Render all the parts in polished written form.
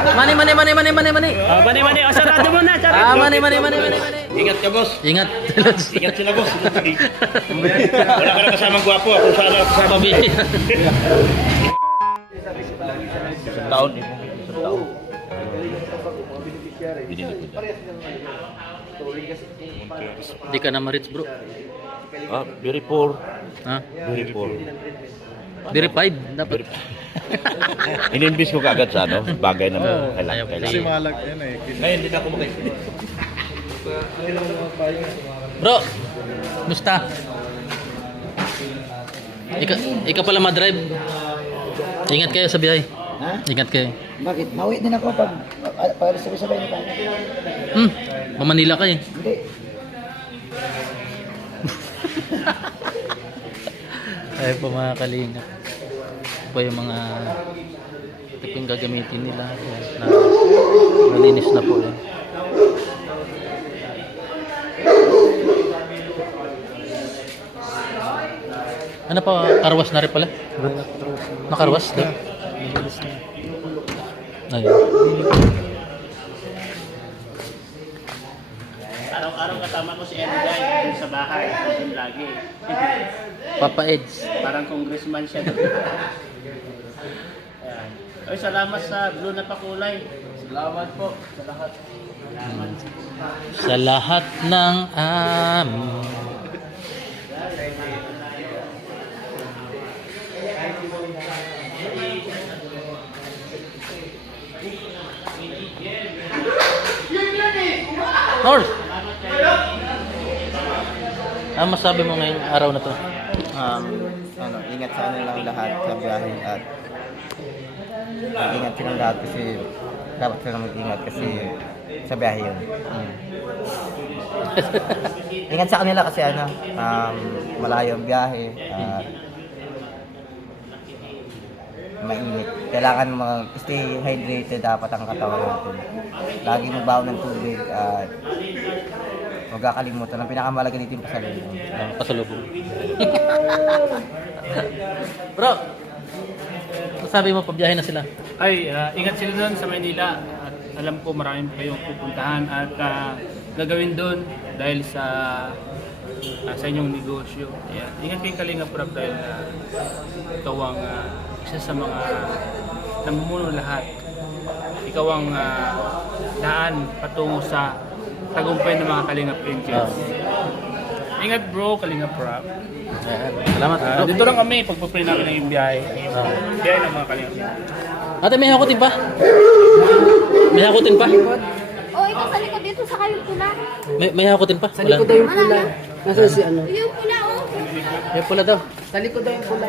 Mani. Mani. O, sarado mo na. Mani. Ingat ka, boss. Ingat. Ingat sila, boss. Wala ka na kasamang gwapo. Ako sana kasama. Isang taon. Binili ko dyan. Di ka na ma-reach bro. Very poor. Ha? Very poor. Verified dapat. In-invest ko kagad sa ano, bagay na ayaw ko. Kasi malag yan eh. Ngayon, hindi na ako makikita. Bro, musta? Ikaw pala ma-drive. Ingat kayo sa biyahe. Ha? Ingat kayo. Bakit? Mauwi din ako pag sabay-sabay na tayo. Mamanila ka eh. Hindi. Ay po mga kalingap. Ito pa yung mga ito po yung gagamitin nila. Ayan, na, malinis na po eh. Ano pa, karwas na rin pala? Nakarwas? Ayun. Araw-araw kasama ko si Edgar sa bahay. Doon lagi. Papa Eds. Parang congressman siya. Ayan. Ay, salamat sa blue na pakulay. Salamat po sa lahat. Sa lahat ng amin. North! Ano masabi mo ngayong araw na to? Ingat sa nilang lahat sa biyahe at ingat silang lahat kasi dapat silang mag-ingat kasi sa biyahe yun. Ingat sa kanila kasi malayo ang biyahe at mainit. Kailangan stay hydrated dapat ang katawan natin. Lagi magbaon ng tubig at huwag kakalimutan. Ang pinakamalaga dito yung pasalubong. Pasalubong. Bro, sabi mo pabiyahe na sila. Ay, ingat sila doon sa Manila. At alam ko marami pa kayong pupuntahan at gagawin doon dahil sa inyong negosyo. Ayan. Ingat kayong Kalinga Prab dahil ikaw ang isa sa mga namumuno lahat. Ikaw ang daan patungo sa tagumpay ng mga Kalinga Princess. Ingat bro, Kalinga Prab. Salamat bro. Dito lang kami pagpapray namin ng yung biyahe. Biyahe ng mga Kalinga Princess. Ate, may hakutin pa? May hakutin pa? Oh, ikaw sa likod dito sa kayong pula. May hakutin pa? Sa likod daw yung pula. Nasa si ano? Yung pula, oh. Yung pula daw. Sa likod daw yung pula.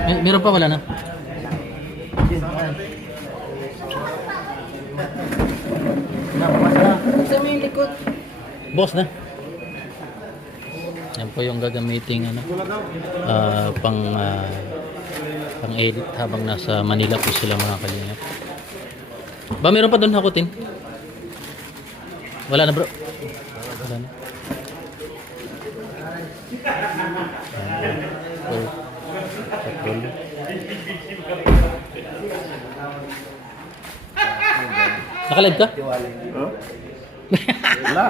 Meron pa wala na? Sa may likod. Boss na. Yan po yung gagamiting pang edit habang nasa Manila po sila mga kalingap. Ba meron pa doon hakutin? Wala na bro. Wala na. Nakalive ka? Wala.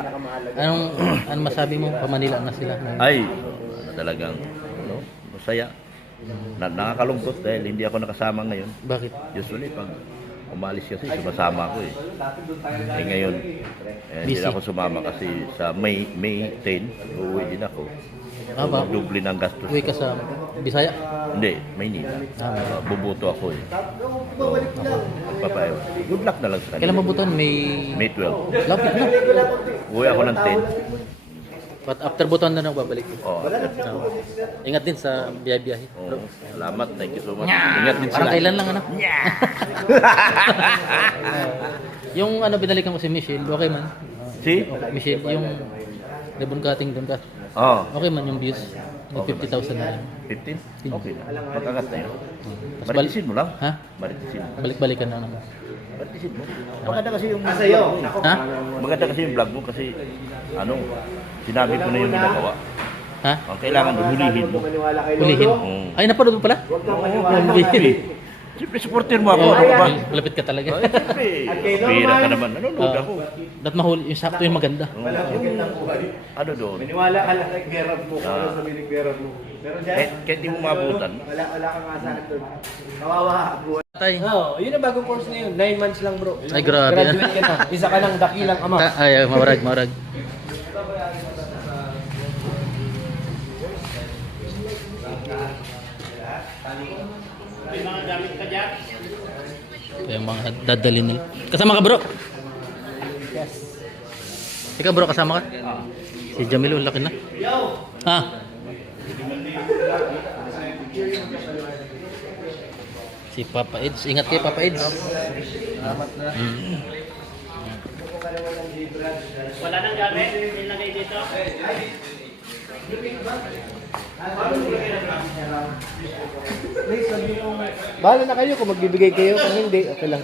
Anong masabi mo? Pa-Manila na sila. Ay, talagang masaya. Nakakalungkot dahil hindi ako nakasama ngayon. Bakit? Usually pag umalis kasi sumasama ako eh. Ngayon, hindi Busy. na ako sumama kasi sa May 10, uuwi din ako. Ba? Duble ng gastos. Uwi ka sa Bisaya? Hindi, Maynila. Bubuto ako eh. So, papayo. Good luck na lang sa kanila. Kailan mabuton? May 12. Lapit na. Uwi ako ng 10. But after buton na babalik. Oh, Ingat din sa biyahe-biyahe. oh, salamat. Thank you so much. Ingat din Parang sila. kailan lang ano? Yung binalikan ko si Michelle, okay man. Si? Michelle, yung ribbon cutting doon ka. Oh, Okay man yung views. Yung 50,000 na yun. 15? Okay na. Pagkagat na yun. Tapos Maritisin mo lang. Ha? Maritisin. Balik-balikan na naman. Maritisin mo. Maganda kasi yung vlog mo. Ha? Maganda kasi yung vlog mo kasi sinabi ko na yung ginagawa. Ha? Ang kailangan doon, hulihin mo. Ulihin. Ay, napanood mo pala? Oo, Siyempre, supporter mo ako. Ano ka ba? Malapit ka talaga. Siyempre, pira ka naman. Nanonood ako. Dat mahuli, yung sakto yung maganda. Ano doon? Maniwala ka lang kay Gerard mo, kung ano sabihin ni Gerard mo. Pero dyan, Kahit di mo mabutan. wala ka nga sa akin doon. Kawawa ka, buhay. Tay. Oo, yun ang bagong course ngayon. 9 months lang bro. Ay, grabe. Graduate ka na. Isa ka ng dakilang ama. Ay, mawarag. Ito yung mga dadalhin nila. Kasama ka bro? Yes. Ikaw bro, kasama ka? Si Jamil, laki na. Ha? Si Papa Eds. Ingat kayo Papa Eds. Wala nang gamit, nilagay dito. Bahala na kayo kung magbibigay kayo. Kung hindi, okay lang.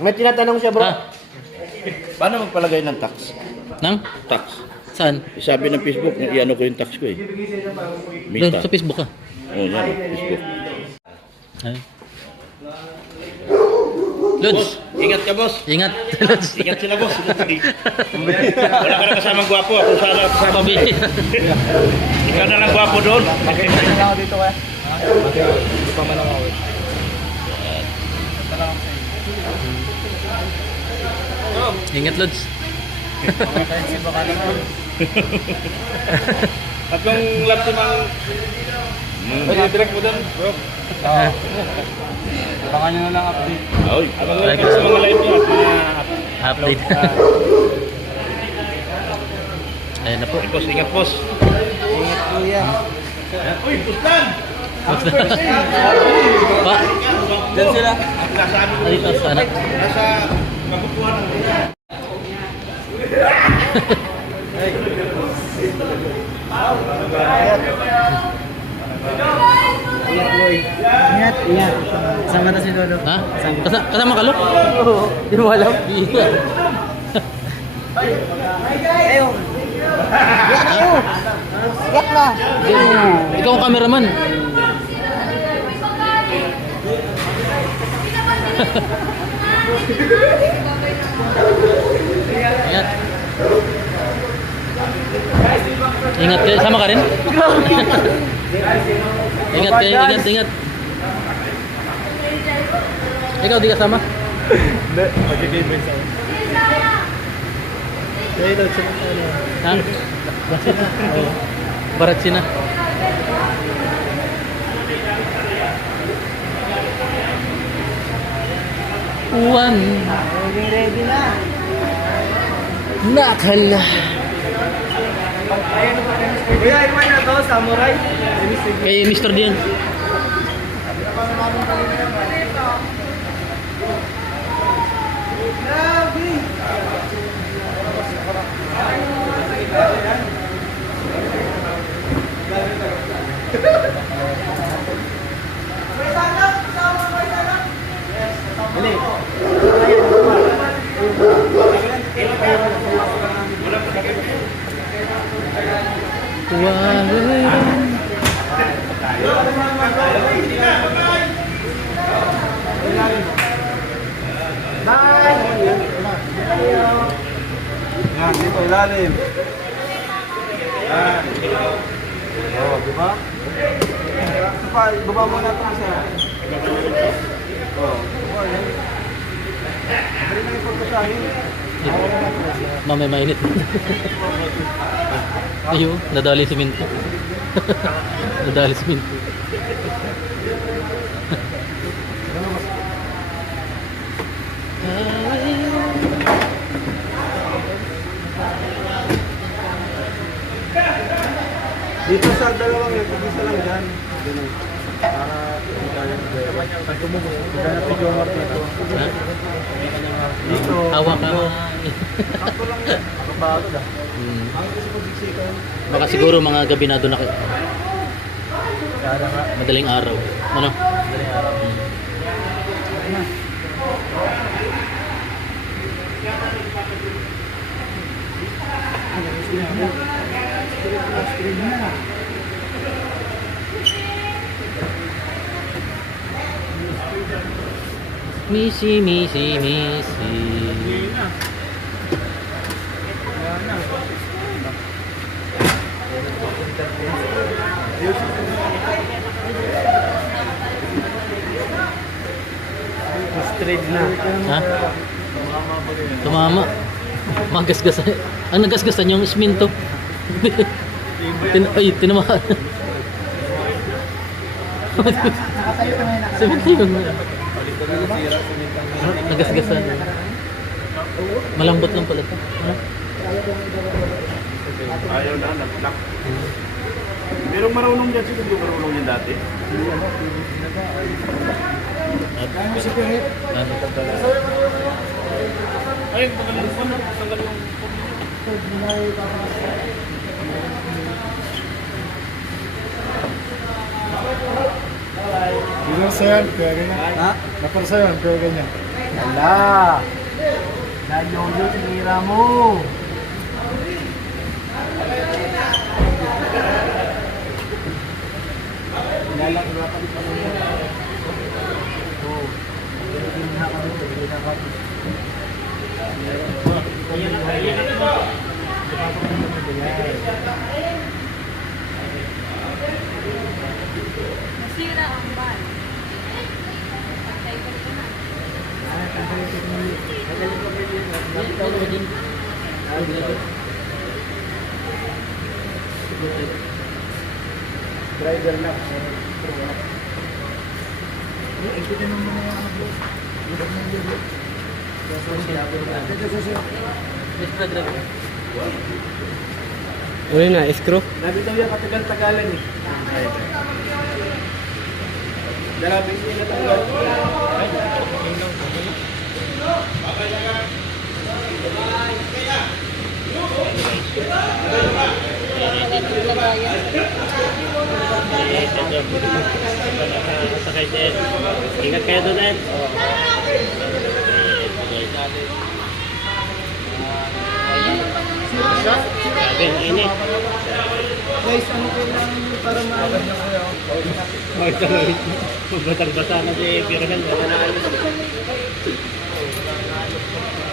May tinatanong siya bro. Ha? Paano magpalagay ng tax? Nang? Tax. Saan? Sabi ng Facebook, iano ko yung tax ko eh. Doon, Mita. sa Facebook ka. Oo, yan. Facebook. Ay. Lods, Ingat ka, boss. ingat. Lods. Ingat sila, boss. Wala ka na kasamang gwapo. Ako sana kasama. Pabi. Ikaw na lang gwapo doon. Ano lang ako dito kaya? Hindi pa man ako. Ingat Lods. At yung lab team ang direct mo doon, bro. Abangan nyo na lang update. Ay, Abang lang kayo sa mga live niyo at mga Update. Ayan na po. boss, ingat, boss. Ingat kuya. Uy, pustan! Pa, Diyan sila. dito sa anak. Nasa magupuhan ng Ingat, ingat. Sama na si Lolo. Ha? Kasama ka, Lo? Oo, di mo alam. Iya. Ayun. Iyak na yun. Iyak na. Ikaw ang cameraman. Ingat. Ingat kayo. Sama ka rin? Ingat kayo. Ingat. Ikaw di kasama? Hindi, mag-game sa akin. Ayun, Ha? Barat sina. One. Ready na. Nakala. Kuya, iwan na to, samurai. Kay Mr. Dian. Yan, dito, ilalim. Yan. Oo, di ba? Ito pa, baba mo na ito siya. Oo, baba yan. Dali na yung pagkasahin. Mamay mainit. Ayun, nadali si Minto. Nadali si Minto. Dito sa dalawang yan, pag-isa lang dyan. Ganun. Para pag tumugos, maghanap si Jomar dito. Ha? Dito. Hawak ka. Sakto lang yan. Bago na. Ang gusto ko bisikan. Baka siguro mga gabi na doon na kayo. Kaya nga. Madaling araw. Ano? Madaling araw. Missy, missy, missy. Straight na. Ha? Tumama. Magasgasan. Ang nagasgasan yung isminto. Ay, tinamaan. Simento yun. Nagasgasan. Malambot lang pala ito. Ha? Ayaw na, nag-lock. Merong marunong dyan, siguro marunong yan dati. Ayun, pagaling ko na. Tanggal yung Pinarsayan, kaya ganyan. Ha? Naparsayan, kaya ganyan. Ala! Nanyoyo, sinira mo! Lalak na pa rin pa rin. Oo. Hindi na kami, hindi na kami. Nasira ang ban. Patay ko ito na. Driver na. Ikutin mo muna yung ano. Uli na, screw. Nabitaw yan katagal-tagalan eh. Darabi siya katagal. sakay din. Ingat kayo doon, Ed. Grabe, ang init. Guys, ano kailangan nyo para maalam na kayo? Magbatang-basa na si Pirhan.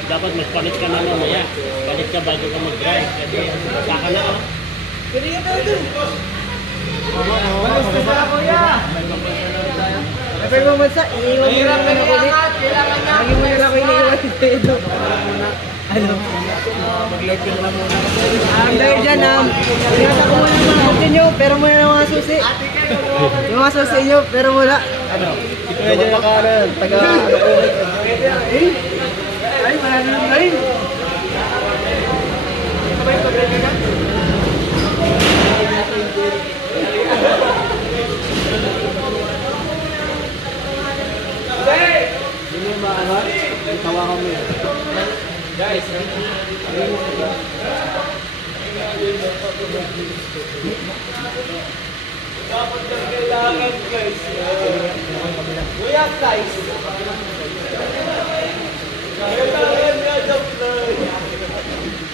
Dapat mas palit ka na mamaya. Palit ka bago ka mag-drive. Kasi basa ka na. Balos na ako yan! Kapag mamansa, iniiwan mo lang kayo ulit. Lagi mo nila ko iniiwan dito. Ano? Mag-live ka naman muna. Dahil dyan, ingatan ko muna mga susi nyo, pero muna ng mga susi. Yung mga susi nyo, pero muna. Ano? Ito medyo nakaran, taga ay, marami ng line. Ito ba yung pag-record ka? Hindi mo maalat, tawakan mo yan. Guys, dapat na kailangan guys. Kuya guys. Kailangan nga jump line.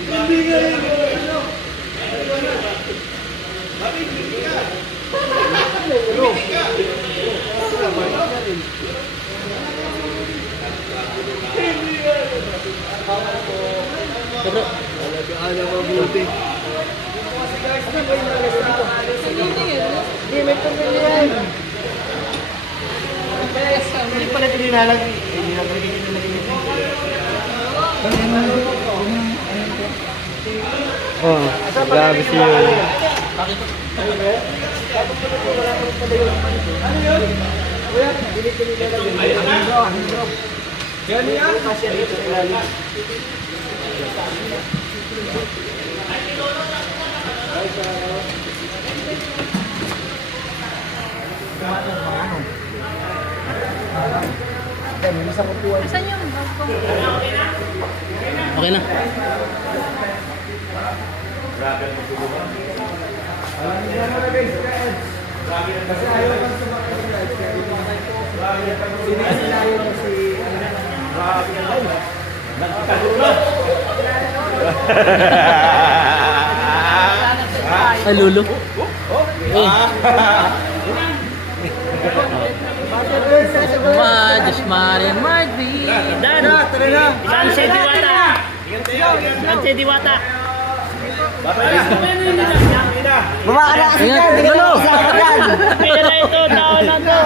Hindi nga yun. Hindi ka. Alagaan ang mabuti. Hindi, may pagkali yan. Hindi pala tininalag. Hindi na pala tininalag. Oh, grabe siya. Bakit ito? Ano yun? Kuya, hindi ko nilalagay. Ay, hanggang. Yan yan. Kasi dito sa ilalim. Asan yung bag ko? Okay na. Kasi ayaw lang sumakit sa live. Sinisilayo ko si... Ay, Lulu. Eh. Diyos Maria, Mark, Dan! Tara na! Sanse Diwata! Sanse Diwata! Bumaka na kasi Ingat, dyan! Lolo! Pera ito, tao lang to.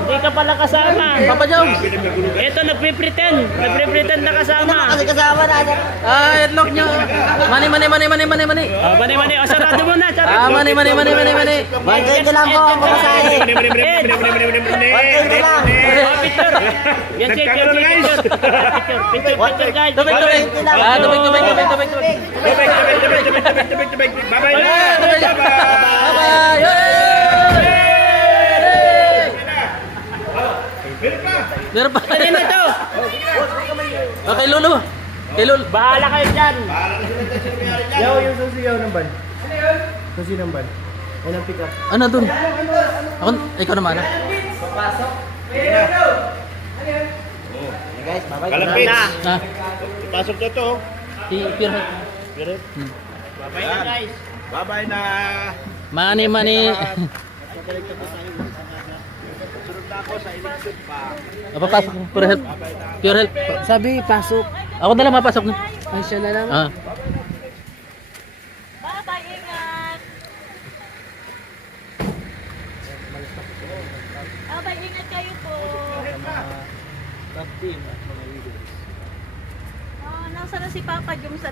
Hindi ka pala kasama. Papa Jones! Ito, nagpipretend. Nagpipretend na kasama. Kasi kasama na. Ah, headlock nyo! Mani! Mani. O, sarado mo na. Ah, mani! 120 lang po ang pamasahe. Ed! 120 lang. Picture. Yan, picture, guys. Tubig! 120 lang. Ah, tubig! Bye-bye na! Bye-bye! Meron pa! Ano na to? Okay, Lolo! Kay Lolo! Bahala kayo dyan. Yaw yung susigaw ng ban. Susi ng ban. Yan ang pick up. Ano dun? Ako, ikaw naman ah. Guys, bye-bye. Kalapit. Ah, Pasok na to. Pure. Bye na, guys. Bye-bye na. Mani! Sunod na ako sa election pa. Papasok, pure help. Pure help. Sabi, pasok. Ako na lang mapasok na. Ay, siya na lang. Ah. Bye-bye, ingat. Bye-bye, ingat kayo po. Nasa na si Papa Jom sa